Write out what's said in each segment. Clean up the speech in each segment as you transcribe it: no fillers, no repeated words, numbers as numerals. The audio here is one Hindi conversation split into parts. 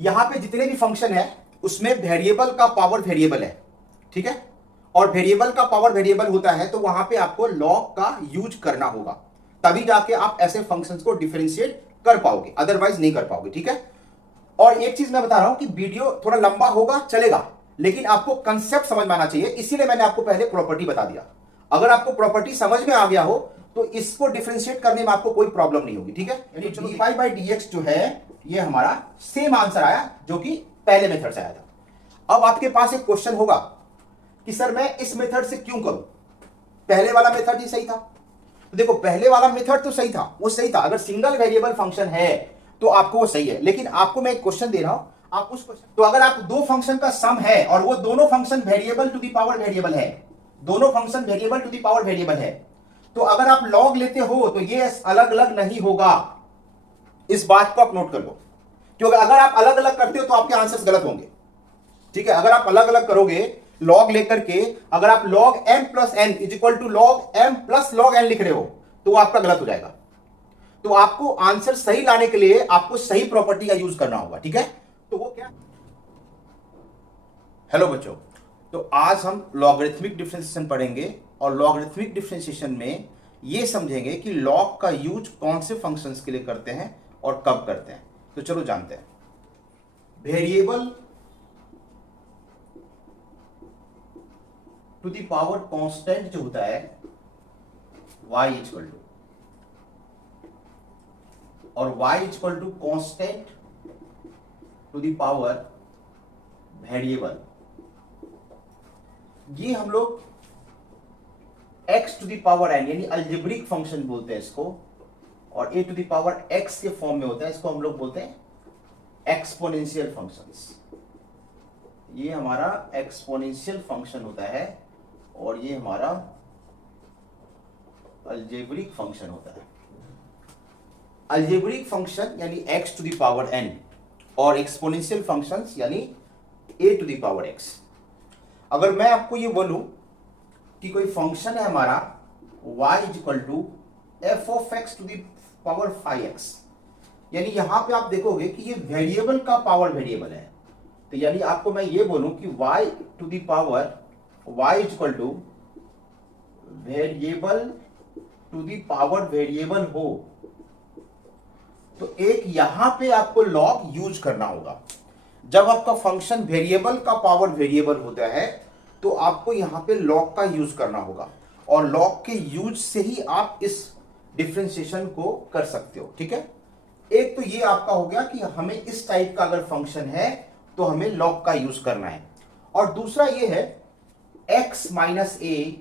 यहां पे जितने भी फंक्शन है उसमें वेरिएबल का पावर वेरिएबल है, ठीक है। और वेरिएबल का पावर वेरिएबल होता है तो वहां पे आपको लॉग का यूज करना होगा, तभी जाके आप ऐसे फंक्शंस को डिफरेंशिएट कर पाओगे, अदरवाइज नहीं कर पाओगे, ठीक है। और एक चीज मैं बता रहा हूं कि वीडियो थोड़ा लंबा होगा चलेगा, लेकिन आपको कंसेप्ट समझ में आना चाहिए, इसीलिए मैंने आपको पहले प्रॉपर्टी बता दिया। अगर आपको प्रॉपर्टी समझ में आ गया हो तो इसको डिफरेंशिएट करने में आपको कोई प्रॉब्लम नहीं होगी, ठीक है। यानी d y by d x जो है ये हमारा सेम आंसर आया जो कि पहले मेथड से आया था। अब आपके पास एक क्वेश्चन होगा कि सर मैं इस मेथड से क्यों करूं, पहले वाला मेथड ही सही था। तो देखो पहले वाला मेथड तो सही था, वो सही था, अगर सिंगल वेरिएबल फंक्शन है तो आपको वो सही है। लेकिन आपको मैं एक क्वेश्चन दे रहा हूं, आप उस क्वेश्चन, तो अगर आप दो फंक्शन का सम है और वो दोनों function variable to the power variable है, दोनों function variable to the power variable है, तो अगर आप लॉग लेते हो तो ये अलग अलग नहीं होगा, इस बात को आप नोट कर लो। क्योंकि अगर आप अलग अलग करते हो तो आपके आंसर्स गलत होंगे, ठीक है। अगर आप अलग अलग करोगे लॉग लेकर के, अगर आप log m plus n is equal to log m plus log n लिख रहे हो तो आपका गलत हो जाएगा। तो आपको आंसर सही लाने के लिए आपको सही प्रॉपर्टी का यूज करना होगा, ठीक है। तो वो क्या, हेलो बच्चों, तो आज हम लॉगरिथमिक डिफरेंशिएशन पढ़ेंगे और लॉगरिथमिक डिफरेंशिएशन में ये समझेंगे कि लॉग का यूज कौन से फंक्शंस के लिए करते हैं और कब करते हैं। तो चलो जानते हैं। Variable to the power constant जो होता है y इक्वल टू, और y equal to constant to the power variable, ये हम लोग x to the power n यानी अलजेब्रिक फंक्शन बोलते हैं इसको, और a to the power x के फॉर्म में होता है, इसको हम लोग बोलते हैं एक्सपोनेंशियल फंक्शंस। ये हमारा एक्सपोनेंशियल फंक्शन होता है और ये हमारा अलजेब्रिक फंक्शन होता है। अलजेब्रिक फंक्शन यानी x to the power n और एक्सपोनेंशियल फंक्शंस यानी a to the power x। अगर मैं आपको ये बोलूं कि कोई फंक्शन है हमारा y equal to f of x to the power 5x, यानी यहां पे आप देखोगे कि ये वेरिएबल का पावर वेरिएबल है। तो यानी आपको मैं ये बोलूं कि y to the power y equal to variable to the power variable हो, तो एक यहां पे आपको लॉग यूज करना होगा। जब आपका फंक्शन वेरिएबल का पावर वेरिएबल होता है तो आपको यहां पे लॉग का यूज करना होगा, और लॉग के यूज से ही आप इस डिफरेंशिएशन को कर सकते हो, ठीक है। एक तो ये आपका हो गया कि हमें इस टाइप का अगर फंक्शन है तो हमें लॉग का यूज करना है, और दूसरा ये है x minus A,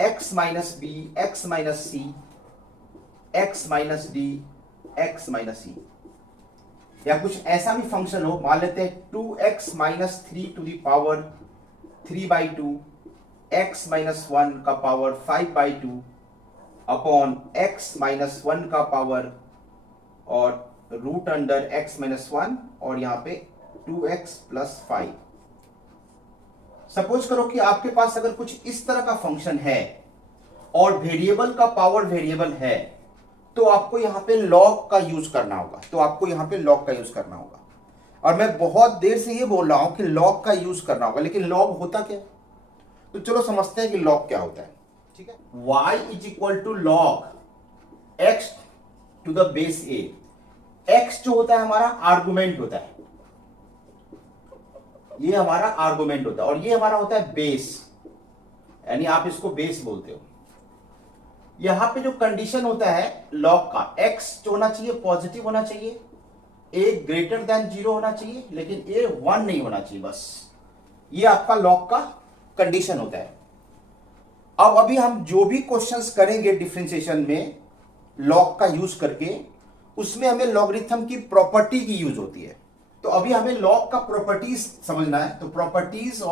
x minus B, x minus C, x minus D, x minus C, या कुछ ऐसा भी फंक्शन हो, मान लेते हैं 2x minus 3 to the power 3/2, x minus 1 का पावर 5/2 अपॉन x माइनस 1 का पावर और रूट अंडर x माइनस 1 और यहां पे 2x प्लस 5। सपोज करो कि आपके पास अगर कुछ इस तरह का फंक्शन है और वेरिएबल का पावर वेरिएबल है तो आपको यहां पे लॉग का यूज करना होगा, तो आपको यहां पे लॉग का यूज करना होगा। और मैं बहुत देर से ये बोल रहा हूं कि लॉग का यूज करना होगा, लेकिन लॉग होता क्या, तो चलो समझते हैं कि लॉग क्या होता है, ठीक है। y is equal to log x to the base a। x जो होता है हमारा आर्गुमेंट होता है, ये हमारा आर्गुमेंट होता है, और ये हमारा होता है बेस, यानी आप इसको बेस बोलते हो। यहां पे जो कंडीशन होता है लॉग का, x जो होना चाहिए पॉजिटिव होना चाहिए, a ग्रेटर देन 0 होना चाहिए, लेकिन a 1 नहीं होना चाहिए, बस ये आपका लॉग का कंडीशन होता है। अब अभी हम जो भी क्वेश्चंस करेंगे डिफरेंशिएशन में लॉग का यूज करके, उसमें हमें लॉगरिथम की प्रॉपर्टी की यूज होती है। तो अभी हमें लॉग का प्रॉपर्टीज समझना है, तो प्रॉपर्टीज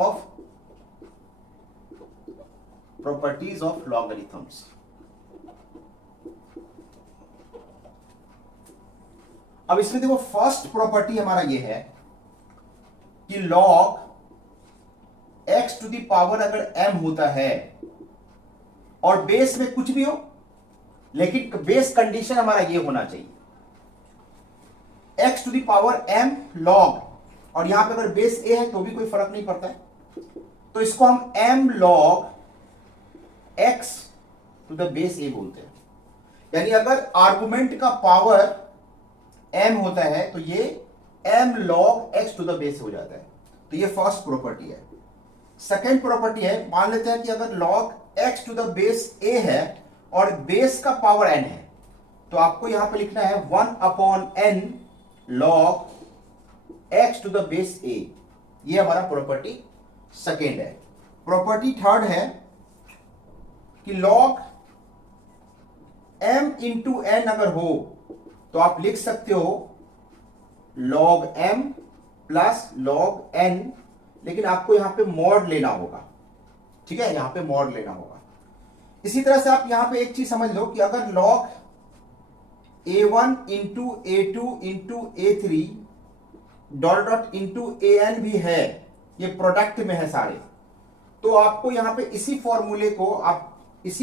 ऑफ लॉगरिथम्स। अब इसमें देखो फर्स्ट प्रॉपर्टी हमारा ये है कि log x to the power अगर m होता है और बेस में कुछ भी हो, लेकिन बेस कंडीशन हमारा ये होना चाहिए x to the power m log, और यहां पे अगर बेस a है तो भी कोई फर्क नहीं पड़ता है, तो इसको हम m log x to the base a बोलते हैं। यानी अगर आर्गुमेंट का पावर m होता है तो ये m log x to the base हो जाता है। तो ये फर्स्ट प्रॉपर्टी है। सेकेंड प्रॉपर्टी है, मान लेते हैं कि अगर log x to the base a है और बेस का पावर n है, तो आपको यहां पे लिखना है 1/n log x to the base a। ये हमारा प्रॉपर्टी सेकेंड है। प्रॉपर्टी थर्ड है कि log m इंटू n अगर हो तो आप लिख सकते हो log m plus log n, लेकिन आपको यहां पे मॉड लेना होगा, ठीक है, यहां पे मॉड लेना होगा। इसी तरह से आप यहां पे एक चीज समझ लो कि अगर log a1 into a2 into a3 dot dot into an भी है, ये प्रोडक्ट में है सारे, तो आपको यहां पे इसी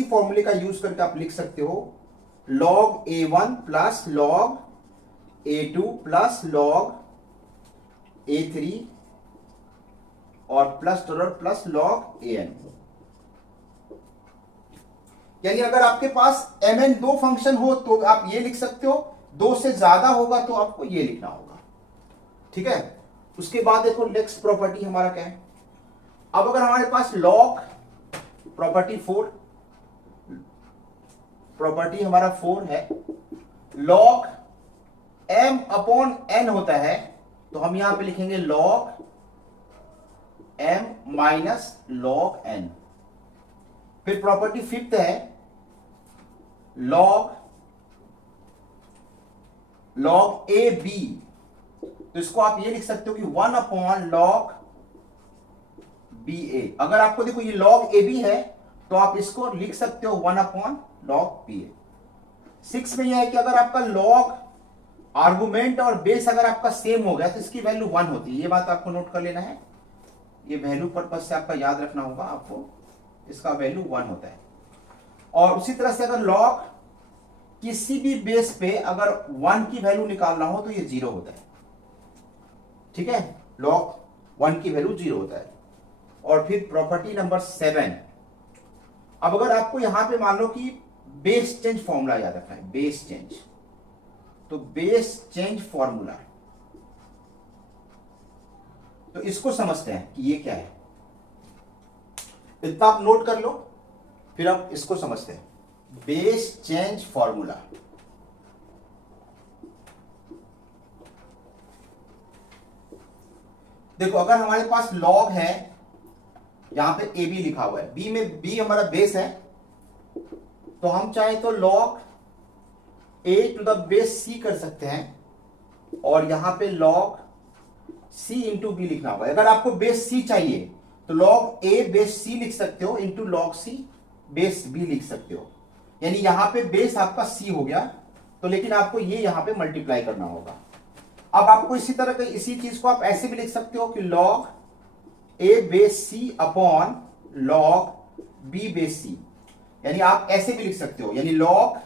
फॉर्मूले का यूज करके आप लिख सकते हो log a1 plus log a2 plus log a3 और plus dot plus log an। यानी अगर आपके पास mn दो फंक्शन हो तो आप ये लिख सकते हो, दो से ज्यादा होगा तो आपको ये लिखना होगा, ठीक है। उसके बाद देखो नेक्स्ट प्रॉपर्टी हमारा क्या है। अब अगर हमारे पास log प्रॉपर्टी 4, प्रॉपर्टी हमारा 4 है, log m अपॉन n होता है, तो हम यहां पे लिखेंगे log m minus log n। फिर प्रॉपर्टी फिफ्थ है log a b, तो इसको आप ये लिख सकते हो कि 1 log b a। अगर आपको देखो ये log a b है तो आप इसको लिख सकते हो 1 log b a। 6 में यह है कि अगर आपका log आर्गुमेंट और बेस अगर आपका सेम हो गया तो इसकी वैल्यू 1 होती है। ये बात आपको नोट कर लेना है, ये वैल्यू पर्पज से आपका याद रखना होगा, आपको इसका वैल्यू 1 होता है। और उसी तरह से अगर log किसी भी बेस पे अगर 1 की वैल्यू निकालना हो तो ये 0 होता है, ठीक है, log 1 की वैल्यू 0 होता है। और फिर प्रॉपर्टी नंबर 7, अब अगर आपको यहां पे मान लो कि बेस चेंज फॉर्मूला याद रखना है, बेस चेंज, तो बेस चेंज फॉर्मूला, तो इसको समझते हैं कि ये क्या है। इतना आप नोट कर लो, फिर आप इसको समझते हैं। बेस चेंज फॉर्मूला, देखो अगर हमारे पास log है, यहां पे a b लिखा हुआ है, b में b हमारा बेस है, तो हम चाहे तो log a to the base c कर सकते हैं और यहां पे log c इंटू b लिखना होगा। अगर आपको बेस c चाहिए तो log a बेस c लिख सकते हो into log c base b लिख सकते हो। यानी यहां पे बेस आपका c हो गया, तो लेकिन आपको ये यहां पे मल्टीप्लाई करना होगा। अब आपको इसी तरह के इसी चीज को आप ऐसे भी लिख सकते हो कि log a base c upon log b base c, यानी आप ऐसे भी लिख सकते हो, यानी log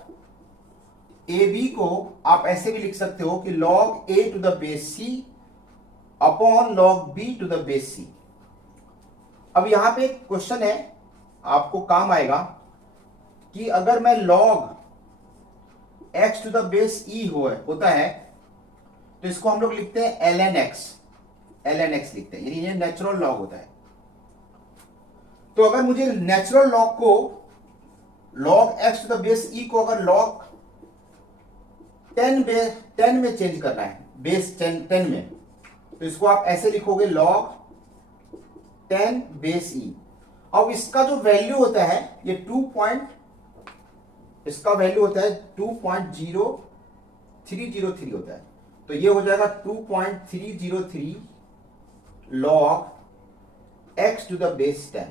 a b को आप ऐसे भी लिख सकते हो कि log a to the base c upon log b to the base c। अब यहां पे एक क्वेश्चन है, आपको काम आएगा कि अगर मैं log x to the base e होता है तो इसको हम लोग लिखते हैं ln x लिखते हैं, यानी ये नेचुरल लॉग होता है। तो अगर मुझे नेचुरल लॉग को log x to the base e को अगर log 10 में चेंज करना है, बेस 10 में, तो इसको आप ऐसे लिखोगे log 10 बेस e। अब इसका जो वैल्यू होता है ये इसका वैल्यू होता है 2.0303 होता है, तो ये हो जाएगा 2.303 log x to the base 10।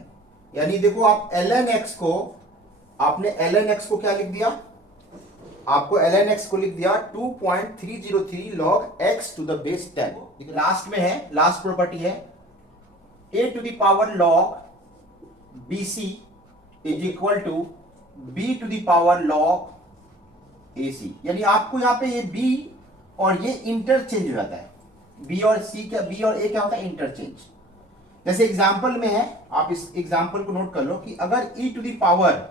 यानी देखो आप ln x को, आपने ln x को क्या लिख दिया, आपको ln x को लिख दिया 2.303 log x to the base 10। Last में है, लास्ट प्रॉपर्टी है a to the power log bc is equal to b to the power log ac। यानी आपको यहां पे ये b और ये इंटरचेंज हो जाता है। बी और ए क्या होता है, इंटरचेंज। जैसे एग्जाम्पल में है, आप इस एग्जाम्पल को नोट कर लो कि अगर e to the power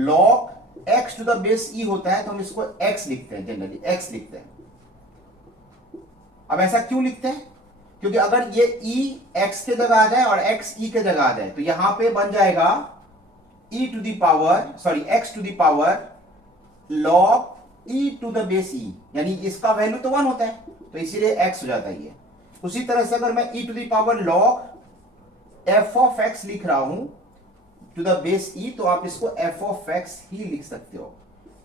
log x to the base e होता है तो हम इसको x लिखते हैं, जनरली x लिखते हैं। अब ऐसा क्यों लिखते हैं, क्योंकि अगर ये e x के जगह आ जाए और x e के जगह आ जाए तो यहां पे बन जाएगा x to the power log e to the base e, यानी इसका वैल्यू तो 1 होता है तो इसीलिए x हो जाता है ये। उसी तरह से अगर मैं e to the power log f of x लिख रहा हूं टू द बेस e तो आप इसको f ऑफ x ही लिख सकते हो।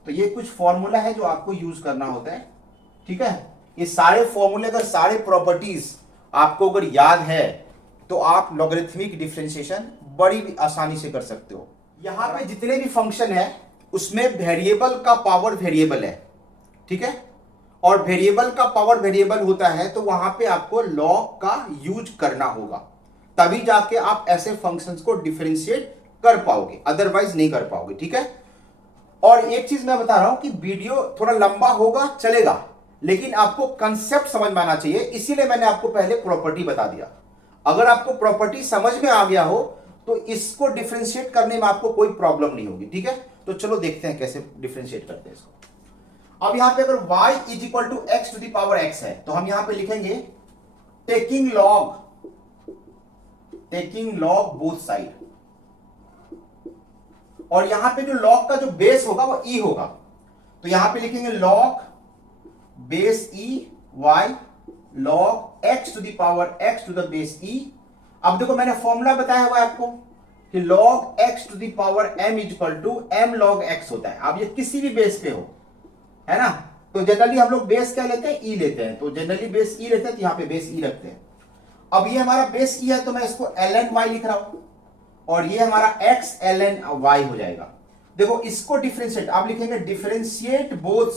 तो ये कुछ फॉर्मूला है जो आपको यूज करना होता है, ठीक है। ये सारे फॉर्मूले, अगर सारे प्रॉपर्टीज आपको अगर याद है तो आप लॉगरिथमिक डिफरेंशिएशन बड़ी आसानी से कर सकते हो। यहां पे जितने भी फंक्शन है उसमें वेरिएबल का पावर वेरिएबल है, ठीक है। और वेरिएबल का पावर वेरिएबल होता है तो वहां पे आपको लॉग का यूज करना होगा, तभी जाके आप ऐसे फंक्शंस को डिफरेंशिएट कर पाओगे, अदरवाइज नहीं कर पाओगे, ठीक है। और एक चीज मैं बता रहा हूं कि वीडियो थोड़ा लंबा होगा चलेगा, लेकिन आपको कंसेप्ट समझ में आना चाहिए, इसीलिए मैंने आपको पहले प्रॉपर्टी बता दिया। अगर आपको प्रॉपर्टी समझ में आ गया हो तो इसको डिफरेंशिएट करने में आपको कोई प्रॉब्लम नहीं होगी, ठीक है। तो चलो देखते हैं कैसे डिफरेंशिएट करते हैं इसको। अब यहां पे अगर y is equal to x to the power x है तो हम यहां पे लिखेंगे टेकिंग लॉग बोथ साइड, और यहां पे जो लॉग का जो बेस होगा वो e होगा, तो यहां पे लिखेंगे log base e y log x to the power x to the base e। अब देखो मैंने फॉर्मूला बताया हुआ है आपको कि log x to the power m equal to m log x होता है। अब ये किसी भी बेस पे हो, है ना, तो जनरली हम लोग बेस क्या लेते हैं, e लेते हैं, तो जनरली बेस e लेते हैं तो यहां पे बेस e रखते हैं। अब ये हमारा बेस e है तो मैं इसको ln y लिख रहा हूं, और ये हमारा x ln y हो जाएगा। देखो इसको डिफरेंशिएट आप लिखेंगे differentiate both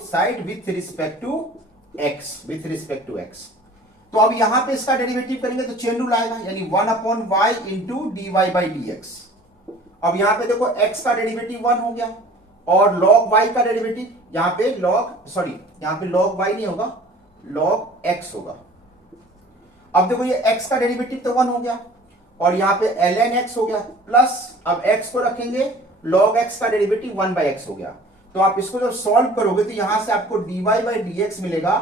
side with respect to x। तो अब यहां पे इसका डेरिवेटिव करेंगे तो चेन रूल आएगा, यानी 1 upon y into dy by dx। अब यहां पे देखो x का डेरिवेटिव 1 हो गया और log y का डेरिवेटिव यहां पे log y नहीं होगा, log x होगा। अब देखो ये x का डेरिवेटिव तो 1 हो गया और यहां पे ln x हो गया, प्लस अब x को रखेंगे log x का डेरिवेटिव 1 बाई x हो गया। तो आप इसको जब सॉल्व करोगे तो यहां से आपको dy बाई dx मिलेगा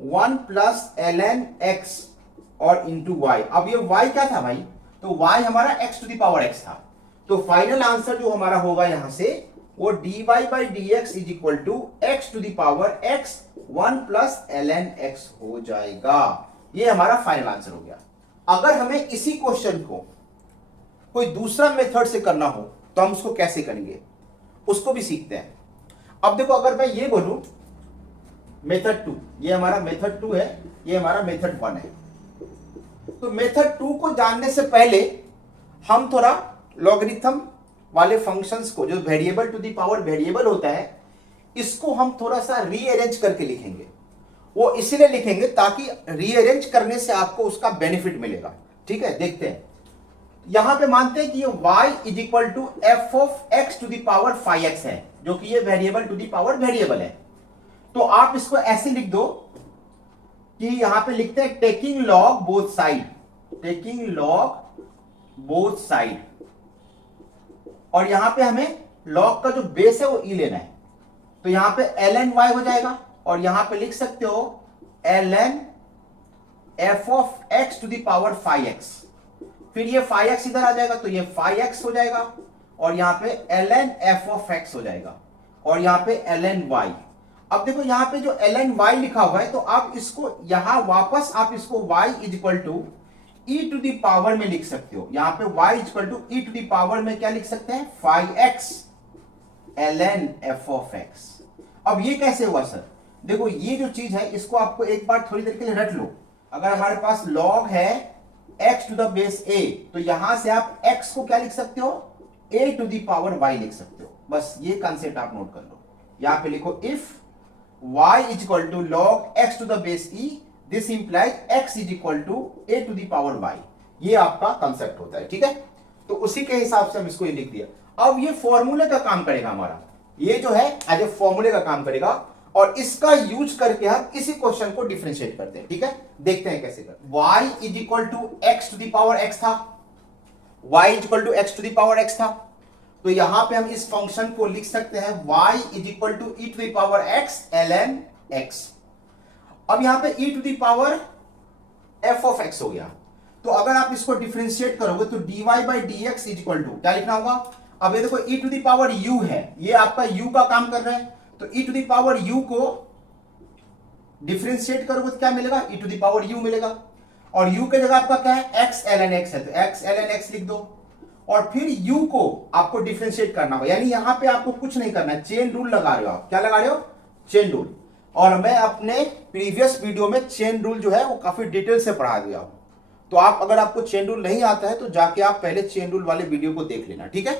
1 प्लस ln x और इंटू y। अब ये y क्या था भाई, तो y हमारा x to the power x था, तो फाइनल आंसर जो हमारा होगा यहां से वो dy by dx is equal to x to the power x 1 plus ln x हो जाएगा। ये हमारा फाइनल आंसर हो गया। अगर हमें इसी क्वेश्चन को कोई दूसरा मेथड से करना हो तो हम उसको कैसे करेंगे, उसको भी सीखते हैं। अब देखो अगर मैं ये बोलूं मेथड 2, ये हमारा मेथड 2 है, ये हमारा मेथड 1 है, तो मेथड 2 को जानने से पहले हम थोड़ा लॉगरिथम वाले फंक्शंस को, जो variable to the power variable होता है, इसको हम थोड़ा सा रीअरेंज करके लिखेंगे। वो इसलिए लिखेंगे ताकि रीअरेंज करने से आपको उसका बेनिफिट मिलेगा, ठीक है। देखते हैं, यहां पे मानते हैं कि ये y is equal to f of x to the power 5x है, जो कि ये variable to the power variable है। तो आप इसको ऐसे लिख दो कि यहां पे लिखते हैं टेकिंग लॉग बोथ साइड, और यहां पे हमें लॉग का जो बेस है वो e लेना है, तो यहां पे ln y हो जाएगा, और यहां पे लिख सकते हो ln f of x to the power 5x। फिर ये 5x इधर आ जाएगा तो ये 5x हो जाएगा, और यहां पे ln f ऑफ x हो जाएगा, और यहां पे ln y। अब देखो यहां पे जो ln y लिखा हुआ है तो आप इसको यहां वापस आप इसको y is equal to e to the power में लिख सकते हो। यहां पे y is equal to e to the power में क्या लिख सकते हैं, 5x ln f of x। अब ये कैसे हुआ सर, देखो ये जो चीज है इसको आपको एक बार थोड़ी देर के लिए रट लो। अगर हमारे पास log है x to the base a, तो यहां से आप x को क्या लिख सकते हो, a to the power y लिख सकते हो। बस ये कंसेप्ट आप नोट कर लो। यहां पे लिखो if y is equal to log x to the base e, this implies x is equal to a to the power y। ये आपका कंसेप्ट होता है, ठीक है। तो उसी के हिसाब से हम इसको ये लिख दिया। अब ये फॉर्मूले का काम करेगा हमारा, ये जो है एज ए फॉर्मूले का काम करेगा और इसका यूज करके हम इसी क्वेश्चन को डिफरेंशिएट करते हैं। ठीक है, देखते हैं कैसे करते हैं। y is equal to x to the power x था, y is equal to x to the power x था, तो यहां पे हम इस फंक्शन को लिख सकते हैं y is equal to e to the power x ln x। अब यहां पे e to the power f of x हो गया, तो अगर आप इसको डिफरेंशिएट करोगे तो dy by d x is equal to क्या लिखना होगा। अब ये देखो e to the power u है, ये आपका u का काम कर रहा है, तो e to the power u को डिफरेंशिएट करोगे तो क्या मिलेगा, e to the power u मिलेगा। और u के जगह आपका क्या है, x ln x है, तो x ln x लिख दो। और फिर u को आपको डिफरेंशिएट करना होगा, यानी यहां पे आपको कुछ नहीं करना है, चेन रूल लगा रहे हो आप। क्या लगा रहे हो, चेन रूल। और मैं अपने प्रीवियस वीडियो में चेन रूल जो है वो काफी डिटेल से पढ़ा दिया हूं, तो आप अगर आपको चेन रूल नहीं आता है तो जाके आप पहले चेन रूल वाले वीडियो को देख लेना। ठीक है,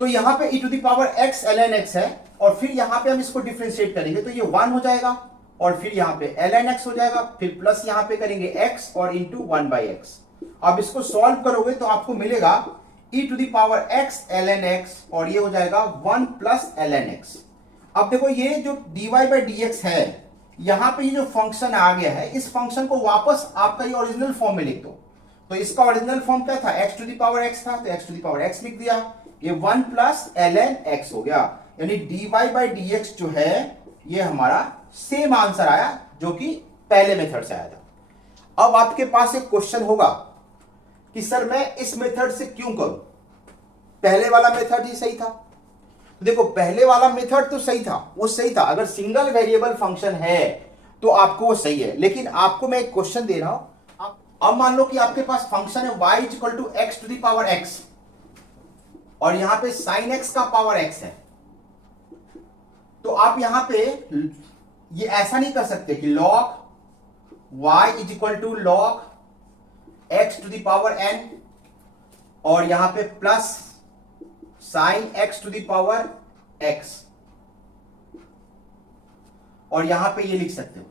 तो यहां पे e to the power x ln x है, और फिर यहां पे हम इसको डिफरेंशिएट करेंगे तो ये 1 हो जाएगा, और फिर यहां पे ln x हो जाएगा, फिर प्लस यहां पे करेंगे x और इंटू 1 बाई एक्स। अब इसको सॉल्व करोगे तो आपको मिलेगा e to the power x ln x, और ये हो जाएगा 1 प्लस ln x। अब देखो ये जो dy बाई डी एक्स है, यहां पे ये जो फंक्शन आ गया है, इस फंक्शन को वापस आपका ये ओरिजिनल फॉर्म में लिख दो। तो इसका ओरिजिनल फॉर्म क्या था, x to the power x था, तो x to the power x लिख दिया, ये 1 प्लस ln x हो गया, यानी dy बाई डी एक्स जो है ये हमारा सेम आंसर आया जो कि पहले मेथड से आया था। अब आपके पास एक क्वेश्चन होगा कि सर मैं इस मेथड से क्यों करूं, पहले वाला मेथड ही सही था। देखो पहले वाला मेथड तो सही था, वो सही था, अगर सिंगल वेरिएबल फंक्शन है तो आपको वो सही है, लेकिन आपको मैं एक क्वेश्चन दे रहा हूं। अब मान लो कि आपके पास फंक्शन है y is equal to x to the power x, और यहां पे sin x का पावर x है, तो आप यहां पे ये ऐसा नहीं कर सकते कि log y is equal to log x to the power n, और यहां पे plus sin x to the power x, और यहां पे ये लिख सकते हो।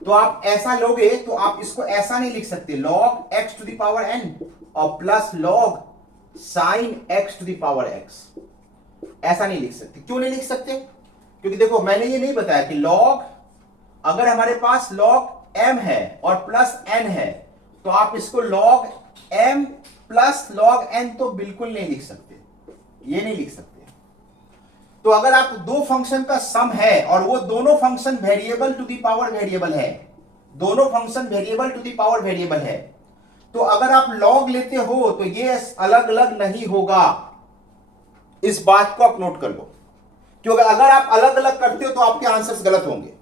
तो आप ऐसा लोगे तो आप इसको ऐसा नहीं लिख सकते log x to the power n और plus log sin x to the power x, ऐसा नहीं लिख सकते। क्यों नहीं लिख सकते, क्योंकि देखो मैंने ये नहीं बताया कि log, अगर हमारे पास log m है और प्लस n है तो आप इसको log m plus log n तो बिल्कुल नहीं लिख सकते, ये नहीं लिख सकते। तो अगर आप दो फंक्शन का सम है और वो दोनों function variable to the power variable है, दोनों function variable to the power variable है, तो अगर आप log लेते हो तो ये अलग अलग नहीं होगा, इस बात को आप नोट कर लो, क्योंकि अगर आप अलग अलग करते हो तो आपके आंसर्स गलत होंगे।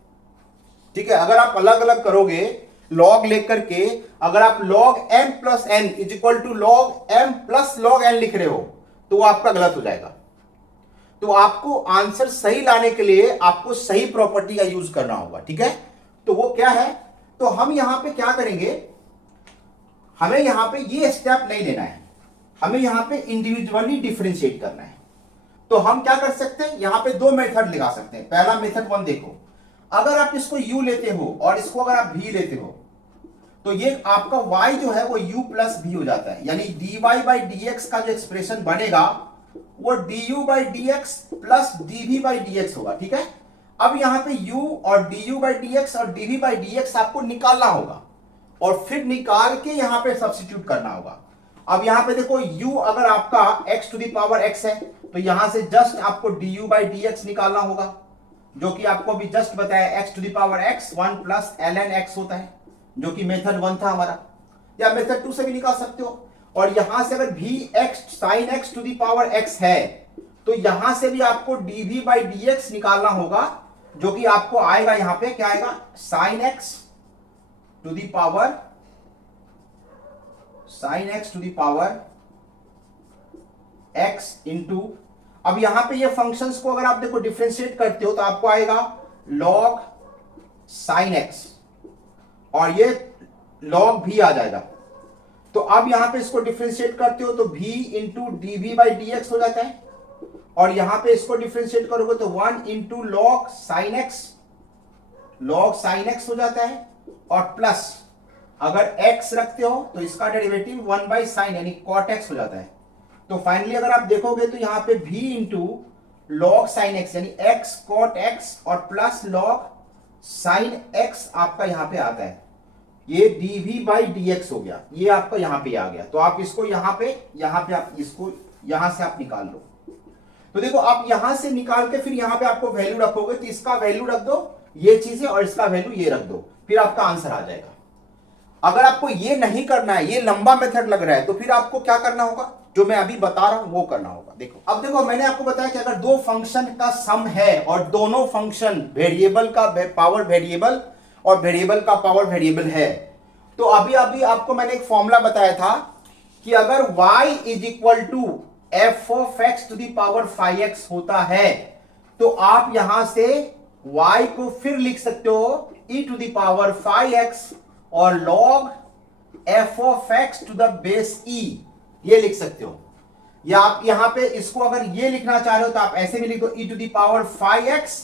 ठीक है, अगर आप अलग अलग करोगे log लेकर के, अगर आप log m plus n is equal to log m plus log n लिख रहे हो तो वो आपका गलत हो जाएगा। तो आपको आंसर सही लाने के लिए आपको सही प्रॉपर्टी का यूज करना होगा। ठीक है, तो वो क्या है, तो हम यहां पे क्या करेंगे, हमें यहां पे ये स्टेप नहीं लेना है, हमें यहां पे इंडिविजुअली डिफरेंशिएट करना है। तो हम क्या कर सकते हैं, यहां पे दो मेथड लगा सकते हैं। पहला मेथड 1 देखो, अगर आप इसको u लेते हो और इसको अगर आप v लेते हो तो ये आपका y जो है वो u प्लस v हो जाता है, यानी dy बाई dx का जो एक्सप्रेशन बनेगा वो du by dx plus dv by dx होगा। ठीक है, अब यहां पे u और du बाई dx और dv बाई dx आपको निकालना होगा, और फिर निकाल के यहां पे सब्स्टिट्यूट करना होगा। अब यहां पे देखो u अगर आपका x to the power x है तो यहां से जस्ट आपको du बाई dx निकालना होगा, जो कि आपको भी जस्ट बताया x to the power x 1 plus ln x होता है, जो कि मेथड 1 था हमारा, या मेथड 2 से भी निकाल सकते हो। और यहां से अगर vx sin x to the power x है तो यहां से भी आपको dv बाई dx निकालना होगा, जो कि आपको आएगा यहां पे क्या आएगा, sin x to the power x into, अब यहां पे ये फंक्शंस को अगर आप देखो डिफरेंशिएट करते हो तो आपको आएगा log sin x, और ये log v आ जाएगा। तो अब यहां पे इसको डिफरेंशिएट करते हो तो v into dv by dx हो जाता है, और यहां पे इसको डिफरेंशिएट करोगे तो 1 इंटू log sin x हो जाता है, और प्लस अगर x रखते हो तो इसका डेरिवेटिव 1 बाई साइन यानी cot x हो जाता है। तो फाइनली अगर आप देखोगे तो यहां पे v into log sin x यानी x cot x और प्लस log sin x आपका यहां पे आता है, ये dv बाई dx हो गया, ये आपका यहां पे आ गया। तो आप इसको यहां पे आप इसको यहां से आप निकाल लो। तो देखो आप यहां से निकाल के फिर यहां पे आपको वैल्यू रखोगे, तो इसका वैल्यू रख दो ये चीजें और इसका वैल्यू ये रख दो, फिर आपका आंसर आ जाएगा। अगर आपको ये नहीं करना है, ये लंबा मेथड लग रहा है, तो फिर आपको क्या करना होगा, जो मैं अभी बता रहा हूं वो करना होगा। देखो अब देखो मैंने आपको बताया कि अगर दो फंक्शन का सम है और दोनों फंक्शन वेरिएबल का पावर वेरिएबल और वेरिएबल का पावर वेरिएबल है, तो अभी आपको मैंने एक फॉर्मूला बताया था कि अगर y is equal to f of x to the power 5x होता है, तो आप यहां से y को फिर लिख सकते हो e to the power 5x और log f of x to the base e, ये लिख सकते हो। या आप यहां पे इसको अगर ये लिखना चाह रहे हो तो आप ऐसे भी लिख दो e to the power 5x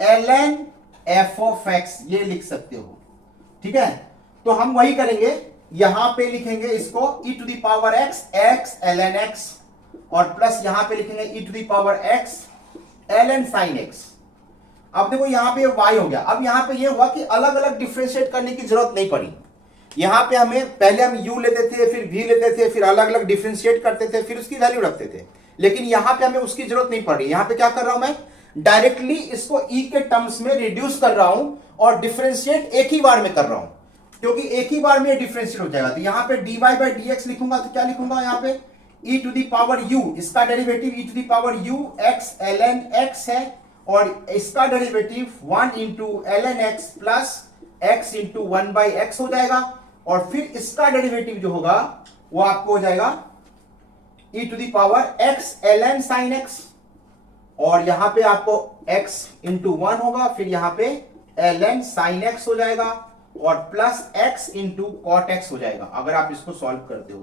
ln f of x, ये लिख सकते हो। ठीक है, तो हम वही करेंगे, यहां पे लिखेंगे इसको e to the power x x ln x और प्लस यहां पे लिखेंगे e to the power x ln sin x। अब देखो यहां पे y हो गया। अब यहां पे ये हुआ कि अलग अलग डिफरेंशिएट करने की जरूरत नहीं पड़ी। यहां पे हमें पहले हम u लेते थे, फिर v लेते थे, फिर अलग अलग डिफरेंशिएट करते थे, फिर उसकी वैल्यू रखते थे, लेकिन यहां पे हमें उसकी जरूरत नहीं पड़ी। यहां पे क्या कर रहा हूं मैं, डायरेक्टली इसको e के टर्म्स में रिड्यूस कर रहा हूं और डिफरेंशिएट एक ही बार में कर रहा हूं, क्योंकि एक ही बार में डिफरेंशिएट हो जाएगा। तो यहां पे dy बाई dx लिखूंगा तो क्या लिखूंगा यहां पे e to the power u, इसका derivative e to the power u x ln x है और इसका derivative 1 into ln x plus x into 1 by x हो जाएगा और फिर इसका डेरिवेटिव जो होगा वो आपको हो जाएगा e to the power x ln sin x और यहां पे आपको x इंटू 1 होगा, फिर यहां पे ln sin x हो जाएगा और plus x into cot x हो जाएगा अगर आप इसको सॉल्व करते हो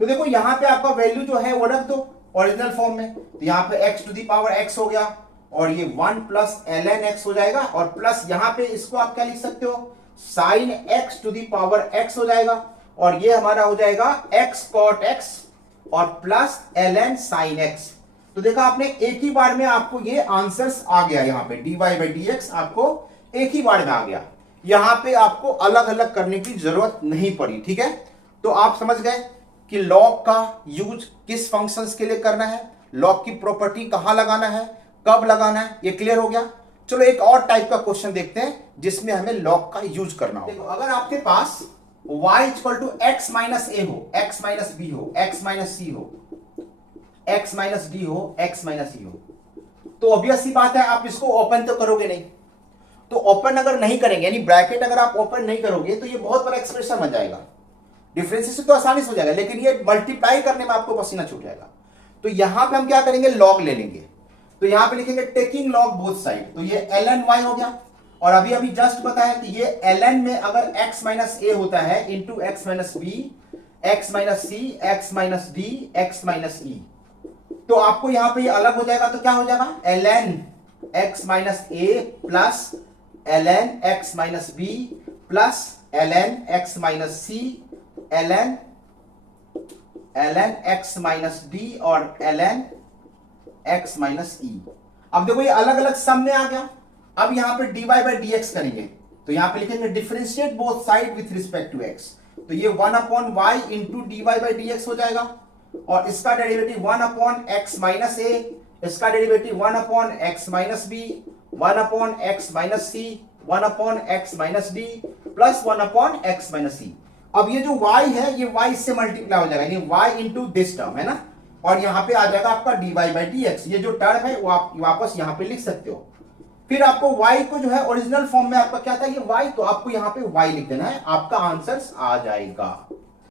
तो देखो यहां पे आपका वैल्यू जो है वो रख दो ओरिजिनल फॉर्म में। तो यहां पे x to the power x हो गया और ये 1 प्लस ln x हो जाएगा और प्लस यहां पे इसको आप क्या लिख सकते हो, sin x to the power x हो जाएगा और ये हमारा हो जाएगा x cot x और प्लस ln sin x। तो देखा आपने एक ही बार में आपको ये आंसर्स आ गया, यहां पे dy बाई dx आपको एक ही बार में आ गया, यहां पे आपको अलग अलग करने की जरूरत नहीं पड़ी। ठीक है, तो आप समझ गए कि लॉग का यूज किस फंक्शंस के लिए करना है, लॉग की प्रॉपर्टी कहां लगाना है, कब लगाना है, ये क्लियर हो गया। चलो एक और टाइप का क्वेश्चन देखते हैं जिसमें हमें लॉग का यूज करना होगा। देखो अगर आपके पास y equal to x minus a हो, x माइनस b हो, x माइनस c हो, x माइनस d हो, x माइनस e हो, तो ऑब्वियस सी बात है आप इसको ओपन तो करोगे नहीं। तो ओपन अगर नहीं करेंगे यानी ब्रैकेट अगर आप ओपन नहीं करोगे तो ये बहुत बड़ा एक्सप्रेशन बन जाएगा, डिफरेंशिएशन तो आसानी से हो जाएगा लेकिन ये मल्टीप्लाई करने में आपको पसीना छूट जाएगा। तो यहां पे हम क्या करेंगे, लॉग ले लेंगे। तो यहां पे लिखेंगे टेकिंग लॉग बोथ साइड, तो ये ln y हो गया और अभी जस्ट बताया कि ये ln में अगर x माइनस a होता है into x minus b, x minus c, x minus d, x minus e, तो आपको यहां पे ये अलग हो जाएगा। तो क्या हो जाएगा, ln x minus a plus ln x minus b plus ln x minus c ln x minus d और ln x माइनस e। अब देखो ये अलग अलग सम में आ गया। अब यहां पे dy बाई dx करेंगे तो यहां पे लिखेंगे differentiate both side with respect to x, तो ये 1 upon y into dy by dx हो जाएगा और इसका derivative 1 upon x minus a, इसका derivative 1 upon x minus b, 1 upon x minus c, 1 upon x minus d plus 1 upon x minus c। अब ये जो y है ये y से मल्टीप्लाई हो जाएगा यानी y इंटू दिस टर्म है ना, और यहां पे आ जाएगा आपका dy बाई dx। ये जो टर्म है वो आप वापस यहां पे लिख सकते हो। फिर आपको y को जो है ओरिजिनल फॉर्म में आपका क्या था ये y, तो आपको यहां पे y लिख देना है, आपका आंसर आ जाएगा।